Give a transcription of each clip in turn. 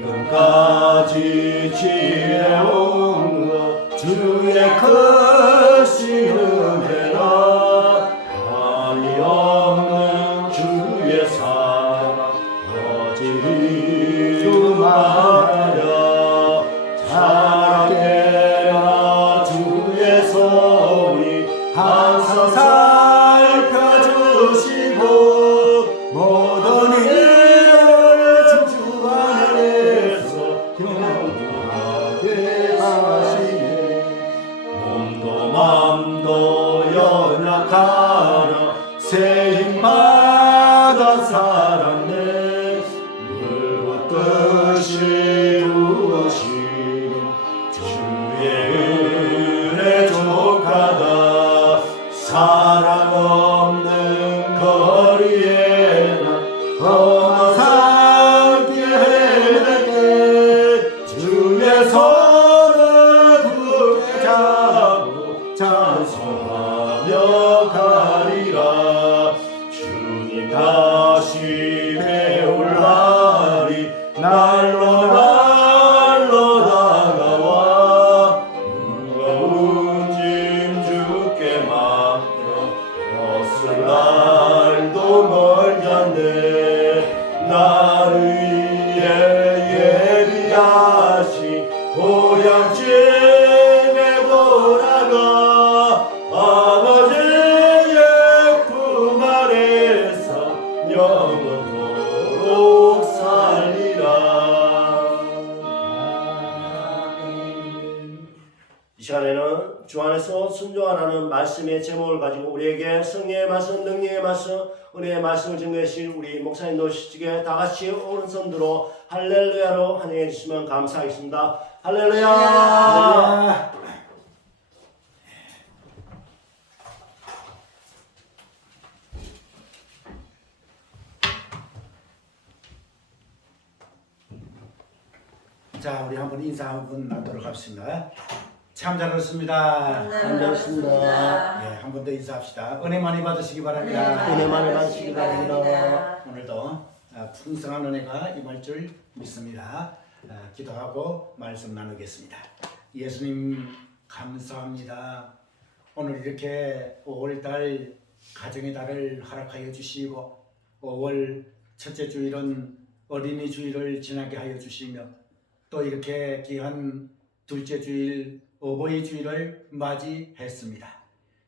지금까지 지내온 것 주의 크신 은혜나 한이 없는 주의 사랑 어찌 말하랴. 자라게나 주의 손이 항상 살펴주시고 모든 일을 주 안에서 경건하게 하시네. 몸도 맘도 연약하나 세임받아 살았네. 물고 뜻이 부으시는 주의 은혜 족하다. 사랑 없는 거리에 나 험한 산길 헤매게 주의 손을 굳게 잡고 찬송하며 가리라. 주님 다시 배울 날이 날로 날로 다가와 무거운 짐 주께 맡겨 벗을 날도 멀지 않네. 나를 위해 예비하신 고향집에 돌아가 아버지의 품 아래서 영원토록 살리라. 이 시간에는 주 안에서 순종하라는 말씀의 제목을 가지고 우리에게 성령의 말씀, 능력의 말씀, 은혜의 말씀을 증거하신 우리 목사님 노시직에 다 같이 오른손 들어 할렐루야로 환영해 주시면 감사하겠습니다. 할렐루야. 자, 우리 한번 인사 한번 나도록 합시다. 참 잘했습니다. 감사합니다. 예, 한 번 더 인사합시다. 은혜 많이 받으시기 바랍니다. 은혜 많이 받으시기 바랍니다. 오늘도 풍성한 은혜가 임할 줄 믿습니다. 기도하고 말씀 나누겠습니다. 예수님 감사합니다. 오늘 이렇게 5월달 가정의 달을 허락하여 주시고 5월 첫째 주일은 어린이 주일을 지나게 하여 주시며 또 이렇게 귀한 둘째 주일 어버이 주일을 맞이했습니다.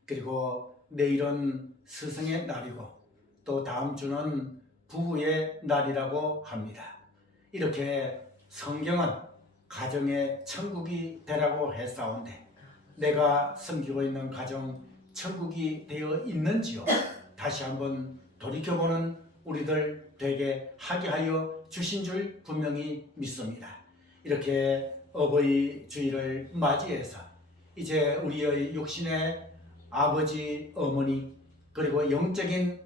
그리고 내일은 스승의 날이고 또 다음 주는 부부의 날이라고 합니다. 이렇게 성경은 가정의 천국이 되라고 했사온데 내가 섬기고 있는 가정 천국이 되어 있는지요? 다시 한번 돌이켜보는 우리들 되게 하게 하여 주신 줄 분명히 믿습니다. 이렇게 어버이 주일을 맞이해서 이제 우리의 육신의 아버지, 어머니 그리고 영적인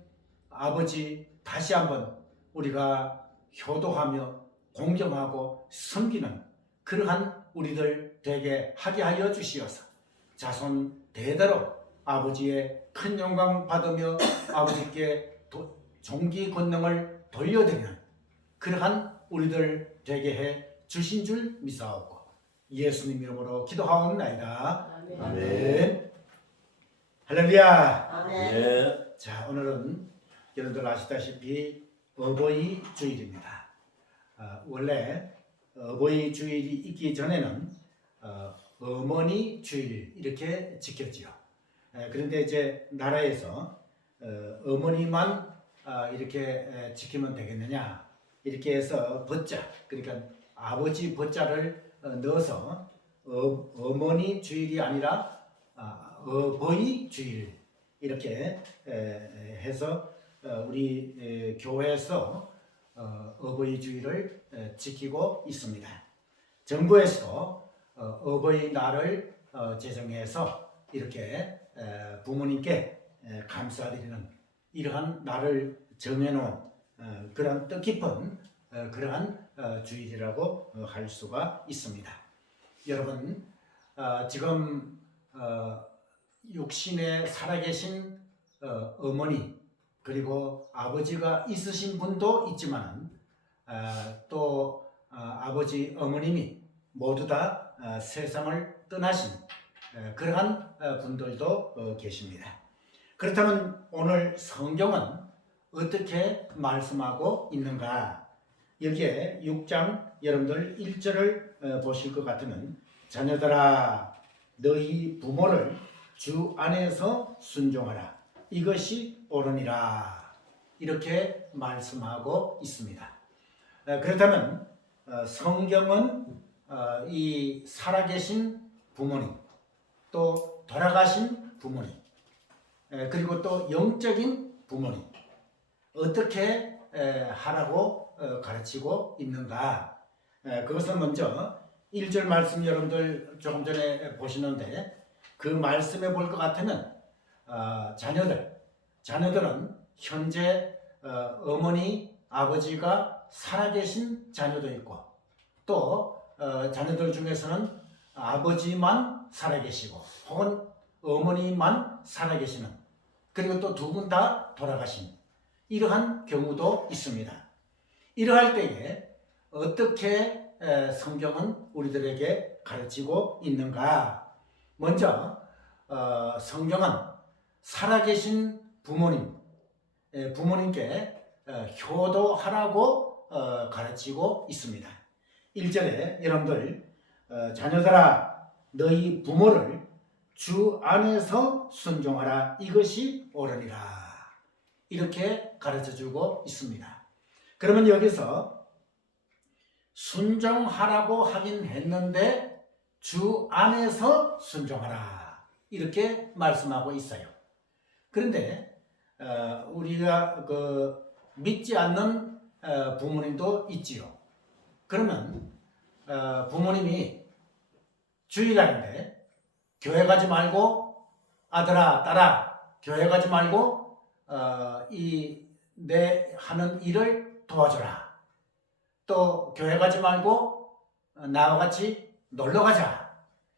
아버지 다시 한번 우리가 효도하며 공경하고 섬기는 그러한 우리들 되게 하게 하여 주시어서 자손 대대로 아버지의 큰 영광 받으며 아버지께 종기 권능을 돌려드리는 그러한 우리들 되게 해 주신 줄 믿사옵고 예수님 이름으로 기도하옵나이다. 아멘. 할렐루야. 아멘. 자, 오늘은 여러분들 아시다시피 어버이 주일입니다. 원래 어버이 주일이 있기 전에는 어머니 주일 이렇게 지켰지요. 그런데 이제 나라에서 어머니만 이렇게 지키면 되겠느냐 이렇게 해서 벗자, 그러니까 아버지 벗자를 넣어서 어머니 주일이 아니라 어버이 주일 이렇게 해서 우리 교회에서 어버이 주일을 지키고 있습니다. 정부에서도 어버이 날을 제정해서 이렇게 부모님께 감사드리는 이러한 날을 정해놓은 그러한 뜻깊은 그러한 주일이라고 할 수가 있습니다. 여러분 지금 육신에 살아계신 어머니 그리고 아버지가 있으신 분도 있지만 또 아버지, 어머님이 모두 다 세상을 떠나신 그러한 분들도 계십니다. 그렇다면 오늘 성경은 어떻게 말씀하고 있는가? 여기에 6장 여러분들 1절을 보실 것 같으면 자녀들아 너희 부모를 주 안에서 순종하라. 이것이 옳으니라. 이렇게 말씀하고 있습니다. 그렇다면 성경은 이 살아계신 부모님, 또 돌아가신 부모님, 그리고 또 영적인 부모님 어떻게 하라고 가르치고 있는가? 그것은 먼저 1절 말씀 여러분들 조금 전에 보시는데 그 말씀에 볼 것 같으면 자녀들은 현재 어머니, 아버지가 살아계신 자녀도 있고 또 자녀들 중에서는 아버지만 살아계시고 혹은 어머니만 살아계시는 그리고 또 두 분 다 돌아가신 이러한 경우도 있습니다. 이러할 때에 어떻게 성경은 우리들에게 가르치고 있는가? 먼저 성경은 살아계신 부모님께 효도하라고 가르치고 있습니다. 1절에 여러분들 자녀들아 너희 부모를 주 안에서 순종하라. 이것이 옳으니라. 이렇게 가르쳐주고 있습니다. 그러면 여기서 순종하라고 하긴 했는데 주 안에서 순종하라. 이렇게 말씀하고 있어요. 그런데 우리가 믿지 않는 부모님도 있지요. 그러면 부모님이 주일날인데 교회 가지 말고 아들아 딸아 교회 가지 말고 내 하는 일을 도와줘라. 또 교회 가지 말고 나와 같이 놀러 가자.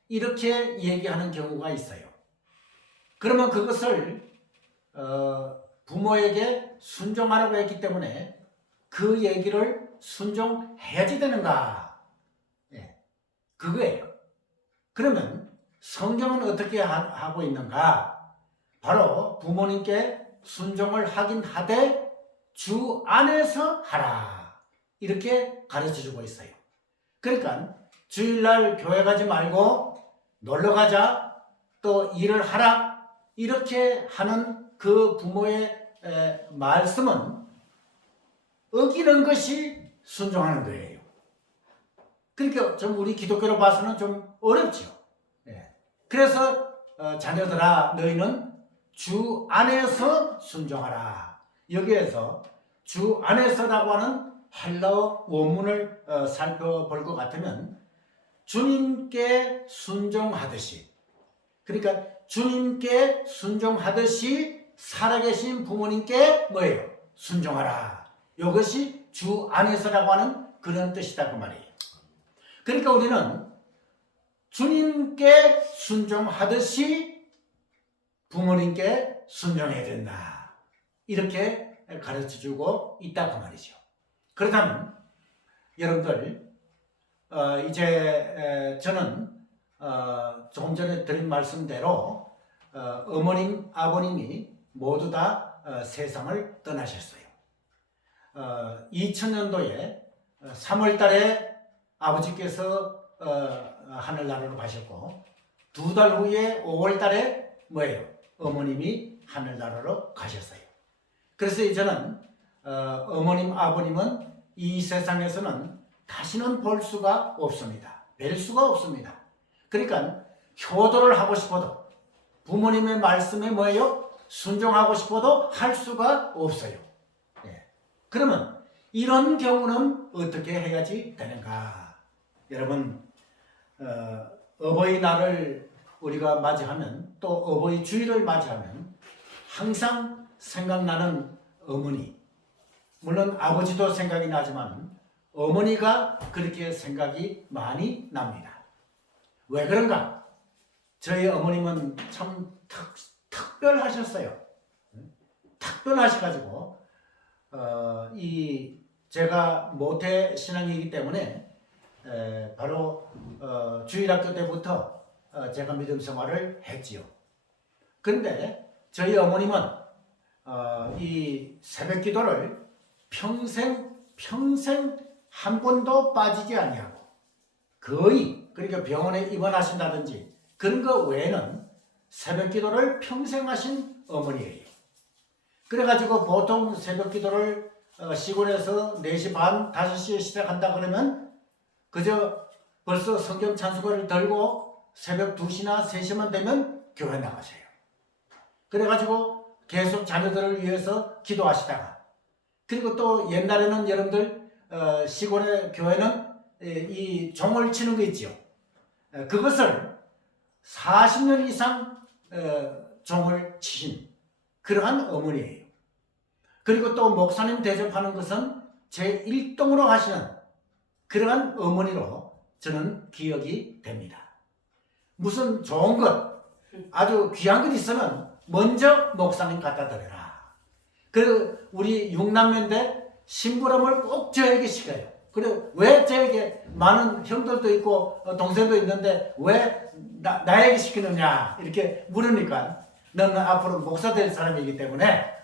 이렇게 얘기하는 경우가 있어요. 그러면 그것을 부모에게 순종하라고 했기 때문에 그 얘기를 순종해야지 되는가? 그거예요. 그러면 성경은 어떻게 하고 있는가? 바로 부모님께 순종을 하긴 하되 주 안에서 하라. 이렇게 가르쳐주고 있어요. 그러니까 주일날 교회 가지 말고 놀러 가자, 또 일을 하라 이렇게 하는 그 부모의 말씀은 어기는 것이 순종하는 거예요. 그러니까 좀 우리 기독교로 봐서는 좀 어렵죠. 그래서 자녀들아 너희는 주 안에서 순종하라. 여기에서 주 안에서라고 하는 헬라어 원문을 살펴볼 것 같으면 주님께 순종하듯이, 그러니까 주님께 순종하듯이 살아계신 부모님께 뭐예요? 순종하라. 이것이 주 안에서라고 하는 그런 뜻이다 그 말이에요. 그러니까 우리는 주님께 순종하듯이 부모님께 순종해야 된다. 이렇게 가르쳐주고 있다 그 말이죠. 그렇다면 여러분들 이제 저는 조금 전에 드린 말씀대로 어머님, 아버님이 모두 다 세상을 떠나셨어요. 2000년도에 3월 달에 아버지께서 하늘나라로 가셨고 2달 후에 5월 달에 뭐예요? 어머님이 하늘나라로 가셨어요. 그래서 이제는 어머님, 아버님은 이 세상에서는 다시는 볼 수가 없습니다. 뵐 수가 없습니다. 그러니까 효도를 하고 싶어도 부모님의 말씀에 뭐예요? 순종하고 싶어도 할 수가 없어요. 그러면 이런 경우는 어떻게 해야지 되는가? 여러분 어버이날을 우리가 맞이하면 또 어버이 주일을 맞이하면 항상 생각나는 어머니, 물론 아버지도 생각이 나지만 어머니가 그렇게 생각이 많이 납니다. 왜 그런가? 저희 어머님은 참 특별하셨어요. 특별하셔가지고 제가 모태 신앙이기 때문에 바로 주일학교 때부터 제가 믿음 생활을 했지요. 그런데 저희 어머님은 이 새벽 기도를 평생 한 번도 빠지지 아니하고 거의 그러니까 병원에 입원하신다든지 그런 거 외에는 새벽 기도를 평생 하신 어머니예요. 그래가지고 보통 새벽 기도를 시골에서 4시 반, 5시에 시작한다 그러면 그저 벌써 성경 찬송가를 들고 새벽 2시나 3시만 되면 교회 나가세요. 그래가지고 계속 자녀들을 위해서 기도하시다가 그리고 또 옛날에는 여러분들 시골의 교회는 이 종을 치는 거 있죠. 그것을 40년 이상 종을 치신 그러한 어머니예요. 그리고 또 목사님 대접하는 것은 제 1동으로 하시는 그러한 어머니로 저는 기억이 됩니다. 무슨 좋은 것, 아주 귀한 것 있으면 먼저 목사님 갖다 드려라. 그리고 우리 6남매인데 심부름을 꼭 저에게 시켜요. 그리고 왜 저에게 많은 형들도 있고 동생도 있는데 왜 나에게 시키느냐 이렇게 물으니까 너는 앞으로 목사 될 사람이기 때문에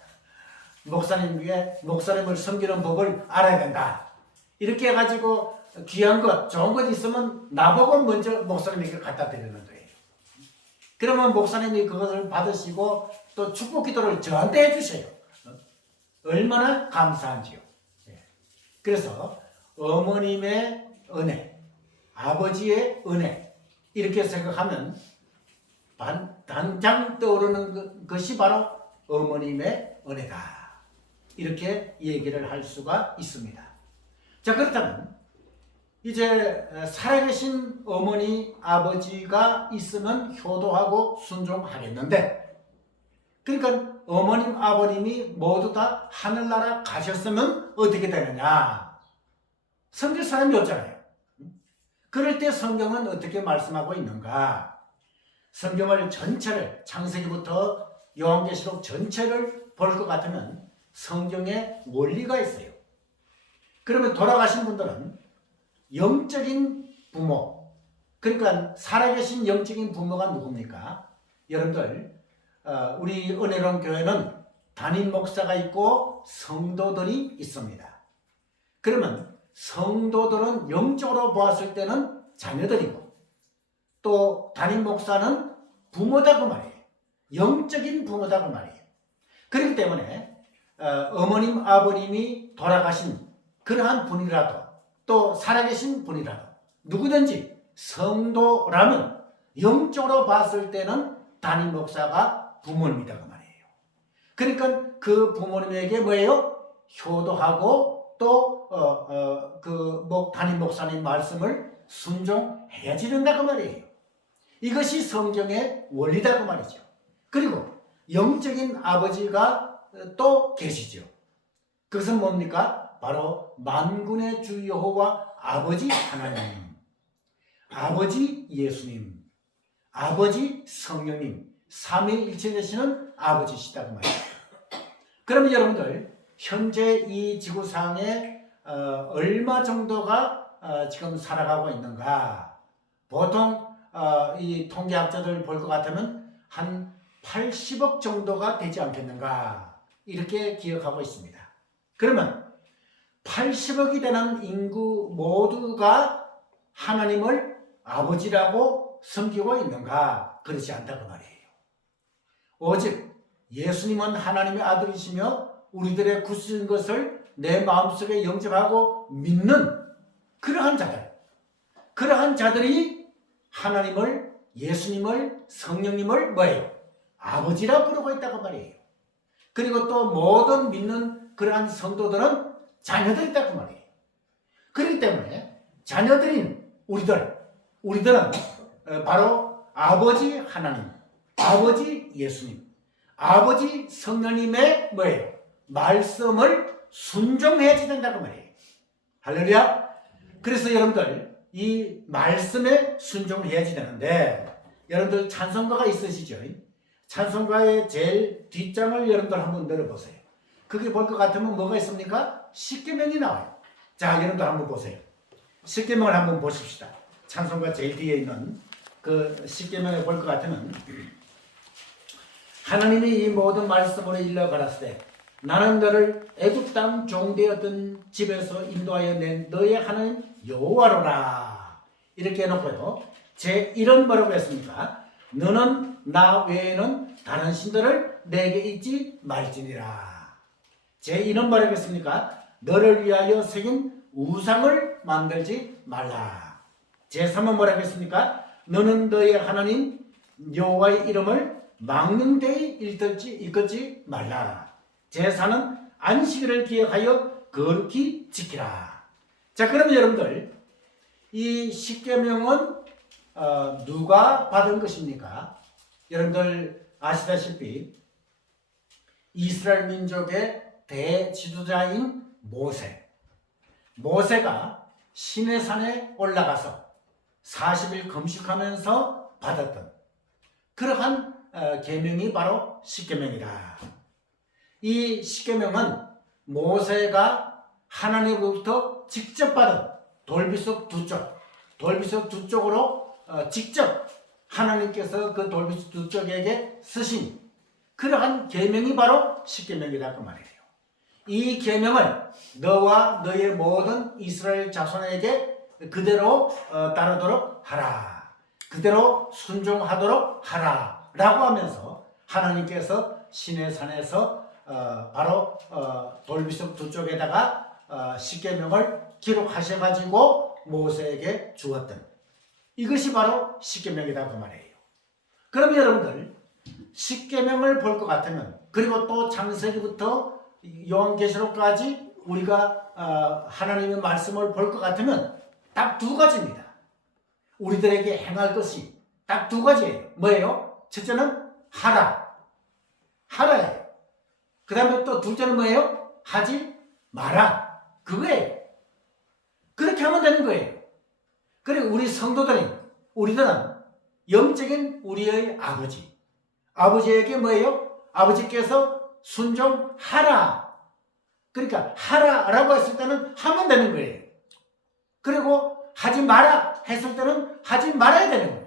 목사님을 섬기는 법을 알아야 된다. 이렇게 해가지고 귀한 것, 좋은 것 있으면 나보고 먼저 목사님에게 갖다 드리는 거예요. 그러면 목사님이 그것을 받으시고 또 축복 기도를 저한테 해주세요. 얼마나 감사한지요. 그래서 어머님의 은혜, 아버지의 은혜 이렇게 생각하면 당장 떠오르는 것이 바로 어머님의 은혜다. 이렇게 얘기를 할 수가 있습니다. 자, 그렇다면 이제 살아계신 어머니, 아버지가 있으면 효도하고 순종하겠는데 그러니까 어머님, 아버님이 모두 다 하늘나라 가셨으면 어떻게 되느냐? 섬길 사람이 없잖아요. 그럴 때 성경은 어떻게 말씀하고 있는가? 성경을 전체를 창세기부터 요한계시록 전체를 볼 것 같으면 성경에 원리가 있어요. 그러면 돌아가신 분들은 영적인 부모, 그러니까 살아계신 영적인 부모가 누굽니까? 여러분들 우리 은혜로운 교회는 담임 목사가 있고 성도들이 있습니다. 그러면 성도들은 영적으로 보았을 때는 자녀들이고 또 담임 목사는 부모다 그 말이에요. 영적인 부모다 그 말이에요. 그렇기 때문에 어머님, 아버님이 돌아가신 그러한 분이라도 또 살아계신 분이라도 누구든지 성도라면 영적으로 봤을 때는 담임 목사가 부모님이다 그 말이에요. 그러니까 그 부모님에게 뭐예요? 효도하고 또 담임 목사님 말씀을 순종해야지 된다 그 말이에요. 이것이 성경의 원리다 그 말이죠. 그리고 영적인 아버지가 또 계시죠. 그것은 뭡니까? 바로 만군의 주 여호와 아버지 하나님, 아버지 예수님, 아버지 성령님, 삼위일체 되시는 아버지시다 그 말이에요. 그러면 여러분들 현재 이 지구상에 얼마 정도가 지금 살아가고 있는가? 보통 이 통계학자들 볼 것 같으면 한 80억 정도가 되지 않겠는가? 이렇게 기억하고 있습니다. 그러면 80억이 되는 인구 모두가 하나님을 아버지라고 섬기고 있는가? 그렇지 않다고 말이에요. 오직 예수님은 하나님의 아들이시며 우리들의 구주인 것을 내 마음속에 영접하고 믿는 그러한 자들이 하나님을, 예수님을, 성령님을 뭐예요? 아버지라 부르고 있다고 말이에요. 그리고 또 모든 믿는 그러한 성도들은 자녀들이다 그 말이에요. 그렇기 때문에 자녀들인 우리들은 바로 아버지 하나님, 아버지 예수님, 아버지 성령님의 뭐예요? 말씀을 순종해야지 된다고 말이에요. 할렐루야. 그래서 여러분들 이 말씀에 순종해야지 되는데 여러분들 찬송가가 있으시죠? 찬송가의 제일 뒷장을 여러분들 한번 들어보세요. 그게 볼 것 같으면 뭐가 있습니까? 십계명이 나와요. 자, 여러분들 한번 보세요. 십계명을 한번 보십시다. 찬송가 제일 뒤에 있는 그 십계명을 볼 것 같으면 하나님이 이 모든 말씀으로 일러 가라사대 나는 너를 애굽 땅 종되었던 집에서 인도하여 낸 너의 하나님 여호와로라 이렇게 해놓고요. 제 1은 뭐라고 했습니까? 너는 나 외에는 다른 신들을 내게 잊지 말지니라. 제 2는 뭐라고 했습니까? 너를 위하여 새긴 우상을 만들지 말라. 제 3은 뭐라고 했습니까? 너는 너의 하나님 여호와의 이름을 망령되이 일컫지 말라. 제 4는 안식일을 기억하여 거룩히 지키라. 자, 그러면 여러분들 이 십계명은 누가 받은 것입니까? 여러분들 아시다시피 이스라엘 민족의 대지도자인 모세가 시내산에 올라가서 40일 금식하면서 받았던 그러한 계명이 바로 십계명이다. 이 십계명은 모세가 하나님으로부터 직접 받은 돌비석 두 쪽으로 직접 하나님께서 그 돌비석 두 쪽에게 쓰신 그러한 계명이 바로 십계명이다 그 말이에요. 이 계명을 너와 너의 모든 이스라엘 자손에게 그대로 따르도록 하라. 그대로 순종하도록 하라. 라고 하면서 하나님께서 시내산에서 바로 돌비석 두 쪽에다가 십계명을 기록하셔가지고 모세에게 주었던 이것이 바로 십계명이다 그 말이에요. 그럼 여러분들 십계명을 볼 것 같으면 그리고 또 창세기부터 요한계시록까지 우리가 하나님의 말씀을 볼 것 같으면 딱 두 가지입니다. 우리들에게 행할 것이 딱 두 가지예요. 뭐예요? 첫째는 하라예요. 그 다음에 또 둘째는 뭐예요? 하지 마라. 그거예요. 그렇게 하면 되는 거예요. 그리고 우리 우리들은 영적인 우리의 아버지에게 뭐예요? 아버지께서 순종하라. 그러니까 하라라고 했을 때는 하면 되는 거예요. 그리고 하지 마라 했을 때는 하지 말아야 되는 거예요.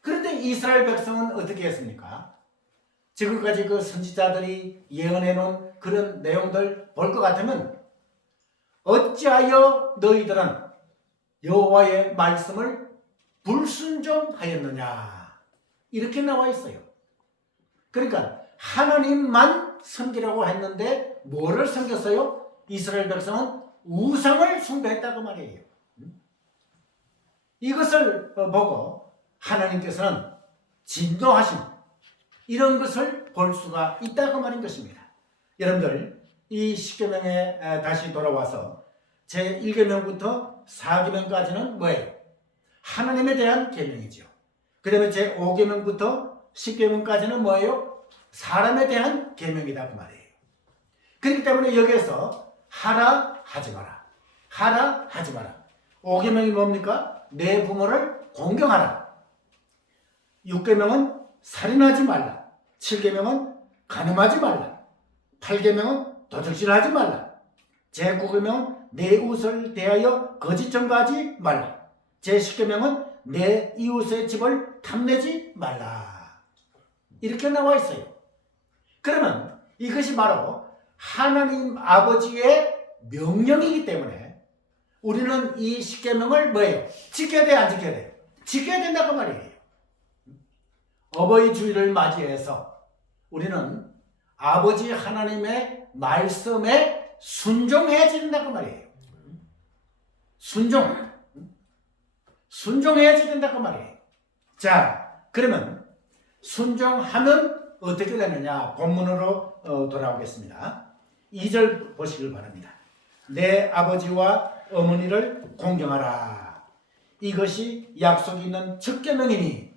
그런데 이스라엘 백성은 어떻게 했습니까? 지금까지 그 선지자들이 예언해 놓은 그런 내용들 볼 것 같으면 어찌하여 너희들은 여호와의 말씀을 불순종하였느냐 이렇게 나와 있어요. 그러니까 하나님만 섬기라고 했는데 뭐를 섬겼어요? 이스라엘 백성은 우상을 숭배했다고 말이에요. 이것을 보고 하나님께서는 진노하신 이런 것을 볼 수가 있다고 말인 것입니다. 여러분들 이 십계명에 다시 돌아와서 제 1계명부터 4계명까지는 뭐예요? 하나님에 대한 계명이죠. 그 다음에 제 5계명부터 10계명까지는 뭐예요? 사람에 대한 계명이다 그 말이에요. 그렇기 때문에 여기에서 하라 하지 마라. 하라 하지 마라. 5계명이 뭡니까? 내 부모를 공경하라. 6계명은 살인하지 말라. 7계명은 간음하지 말라. 8계명은 도적질하지 말라. 제9계명은 내 이웃을 대하여 거짓 증거하지 말라. 제10계명은 내 이웃의 집을 탐내지 말라. 이렇게 나와 있어요. 그러면 이것이 바로 하나님 아버지의 명령이기 때문에 우리는 이 십계명을 뭐예요? 지켜야 돼, 안 지켜야 돼? 지켜야 된다고 말이에요. 어버이 주일을 맞이해서 우리는 아버지 하나님의 말씀에 순종해야 된다고 말이에요. 순종해야 된다고 말이에요. 자, 그러면 순종하면 어떻게 되느냐? 본문으로 돌아오겠습니다. 2절 보시길 바랍니다. 내 아버지와 어머니를 공경하라. 이것이 약속이 있는 첫 계명이니.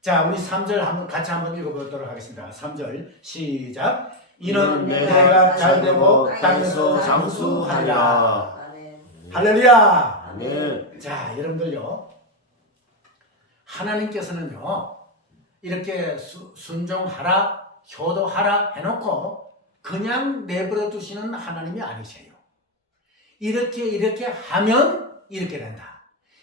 자, 우리 3절 같이 한번 읽어보도록 하겠습니다. 3절 시작. 이는 내가 잘되고 땅에서 장수하리라. 할렐루야. 아멘. 자, 여러분들요, 하나님께서는요 이렇게 순종하라, 효도하라 해놓고 그냥 내버려 두시는 하나님이 아니세요. 이렇게 하면 이렇게 된다.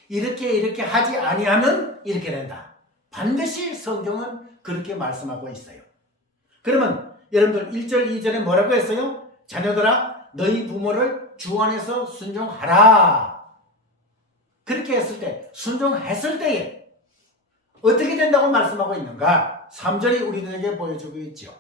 이렇게 하지 아니하면 이렇게 된다. 반드시 성경은 그렇게 말씀하고 있어요. 그러면 여러분들 1절 2절에 뭐라고 했어요? 자녀들아 너희 부모를 주 안에서 순종하라. 그렇게 했을 때, 순종했을 때에 어떻게 된다고 말씀하고 있는가? 3절이 우리들에게 보여주고 있죠.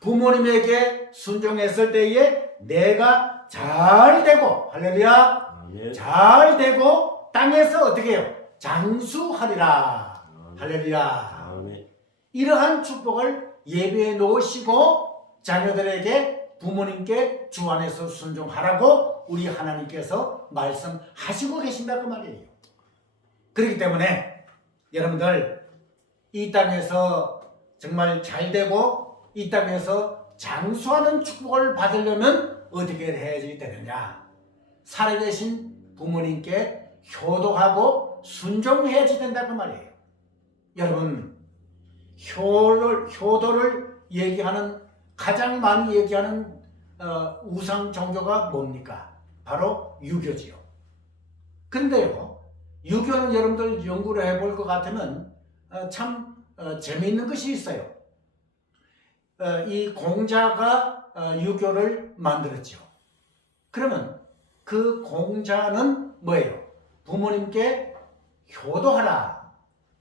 부모님에게 순종했을 때에 내가 잘 되고, 할렐루야, 아멘. 잘 되고 땅에서 어떻게 해요? 장수하리라. 할렐루야. 아멘. 이러한 축복을 예배해 놓으시고 자녀들에게 부모님께 주 안에서 순종하라고 우리 하나님께서 말씀하시고 계신다고 말이에요. 그렇기 때문에 여러분들 이 땅에서 정말 잘 되고 이 땅에서 장수하는 축복을 받으려면 어떻게 해야지 되느냐? 살아계신 부모님께 효도하고 순종해야지 된다고 말이에요. 여러분, 효도를 얘기하는, 가장 많이 얘기하는 우상 종교가 뭡니까? 바로 유교지요. 근데요, 유교는 여러분들 연구를 해볼 것 같으면 참 재미있는 것이 있어요. 이 공자가 유교를 만들었죠. 그러면 그 공자는 뭐예요? 부모님께 효도하라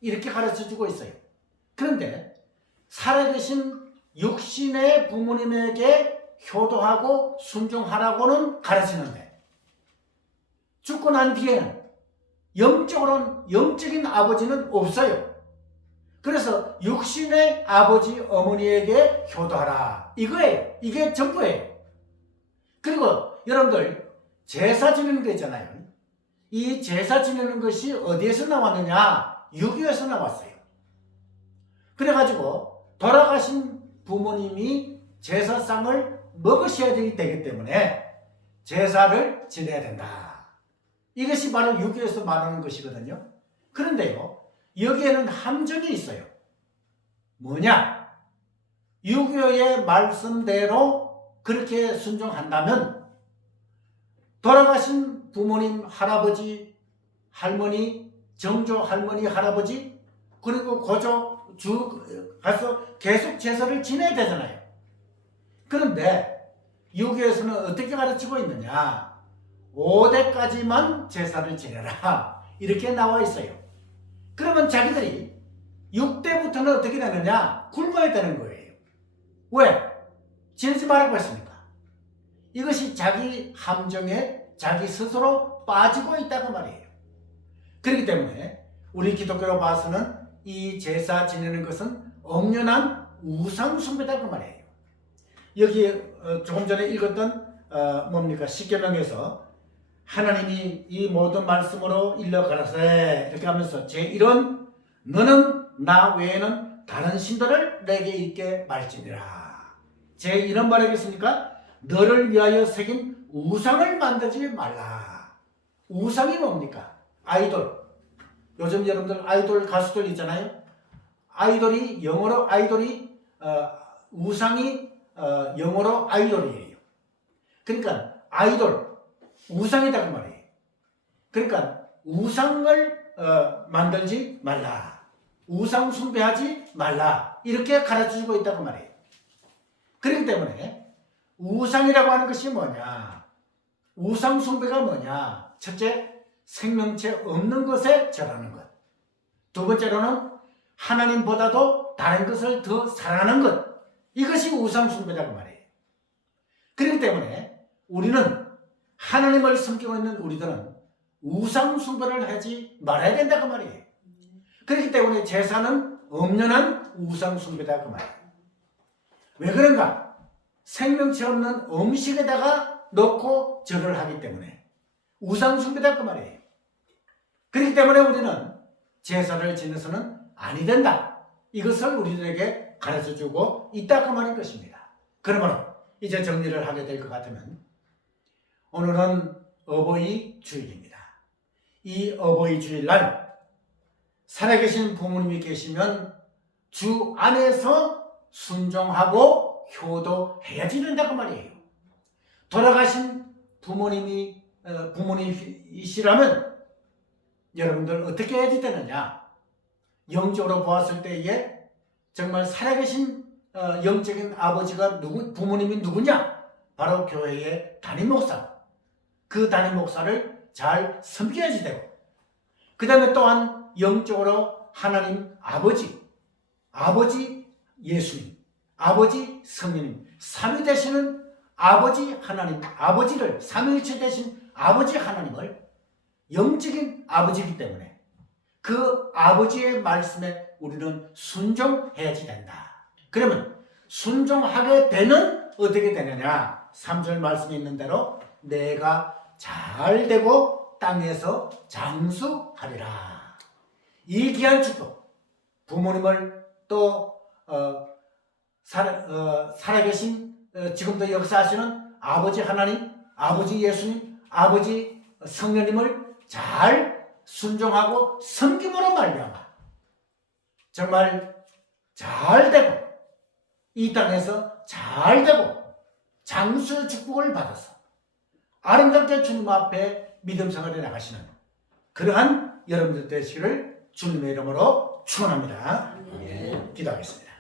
이렇게 가르쳐주고 있어요. 그런데 살아계신 육신의 부모님에게 효도하고 순종하라고는 가르치는데 죽고 난 뒤에는 영적으로는, 영적인 아버지는 없어요. 그래서 육신의 아버지 어머니에게 효도하라 이거예요. 이게 전부예요. 그리고 여러분들 제사 지내는 거 있잖아요. 이 제사 지내는 것이 어디에서 나왔느냐? 유교에서 나왔어요. 그래가지고 돌아가신 부모님이 제사상을 먹으셔야 되기 때문에 제사를 지내야 된다. 이것이 바로 유교에서 말하는 것이거든요. 그런데요, 여기에는 함정이 있어요. 뭐냐? 유교의 말씀대로 그렇게 순종한다면 돌아가신 부모님, 할아버지, 할머니, 정조 할머니, 할아버지, 그리고 고조, 가서 계속 제사를 지내야 되잖아요. 그런데 유교에서는 어떻게 가르치고 있느냐? 5대까지만 제사를 지내라 이렇게 나와 있어요. 그러면 자기들이 6대부터는 어떻게 되느냐? 굶어야 되는 거예요. 왜? 지내지 말라고 했습니까? 이것이 자기 함정에 자기 스스로 빠지고 있다고 말이에요. 그렇기 때문에 우리 기독교로 봐서는 이 제사 지내는 것은 엄연한 우상 숭배다고 말이에요. 여기 조금 전에 읽었던 뭡니까? 십계명에서 하나님이 이 모든 말씀으로 일러 가라사대 이렇게 하면서 제1은 너는 나 외에는 다른 신들을 내게 있게 말지니라. 제1은 뭐라겠습니까? 너를 위하여 새긴 우상을 만들지 말라. 우상이 뭡니까? 아이돌. 요즘 여러분들 아이돌 가수들 있잖아요. 아이돌이 영어로 아이돌이 우상이 영어로 아이돌이에요. 그러니까 아이돌 우상이다 그 말이에요. 그러니까 우상을 만들지 말라. 우상 숭배하지 말라. 이렇게 가르쳐주고 있다고 말이에요. 그렇기 때문에 우상이라고 하는 것이 뭐냐? 우상 숭배가 뭐냐? 첫째, 생명체 없는 것에 절하는 것. 두 번째로는 하나님보다도 다른 것을 더 사랑하는 것. 이것이 우상 숭배라고 말이에요. 그렇기 때문에 우리는 하나님을 섬기고 있는 우리들은 우상 숭배를 하지 말아야 된다고 말이에요. 그렇기 때문에 제사는 엄연한 우상 숭배다 그 말이에요. 왜 그런가? 생명체 없는 음식에다가 넣고 절을 하기 때문에 우상 숭배다 그 말이에요. 그렇기 때문에 우리는 제사를 지내서는 아니 된다. 이것을 우리들에게 가르쳐주고 있다고 말인 것입니다. 그러므로 이제 정리를 하게 될 것 같으면 오늘은 어버이 주일입니다. 이 어버이 주일날 살아계신 부모님이 계시면 주 안에서 순종하고 효도해야지 된다고 말이에요. 돌아가신 부모님이 부모님이시라면 여러분들 어떻게 해야 되느냐? 영적으로 보았을 때에 정말 살아계신 영적인 아버지가 부모님이 누구냐? 바로 교회의 담임 목사. 그 담임 목사를 잘 섬겨야지 되고, 그 다음에 또한 영적으로 하나님 아버지 예수님, 아버지 성령님, 삼위 되시는 아버지 하나님, 아버지를, 삼위일체 되신 아버지 하나님을 영적인 아버지이기 때문에 그 아버지의 말씀에 우리는 순종해야지 된다. 그러면 순종하게 되면 어떻게 되느냐? 3절 말씀에 있는 대로 내가 잘 되고 땅에서 장수하리라. 이 귀한 축복, 부모님을 또 살아계신 지금도 역사하시는 아버지 하나님, 아버지 예수님, 아버지 성령님을 잘 순종하고 섬김으로 말미암아 정말 잘 되고 이 땅에서 잘 되고 장수의 축복을 받아서 아름답게 주님 앞에 믿음 생활에 나가시는 그러한 여러분들 되시기를 주님의 이름으로 축원합니다. 기도하겠습니다.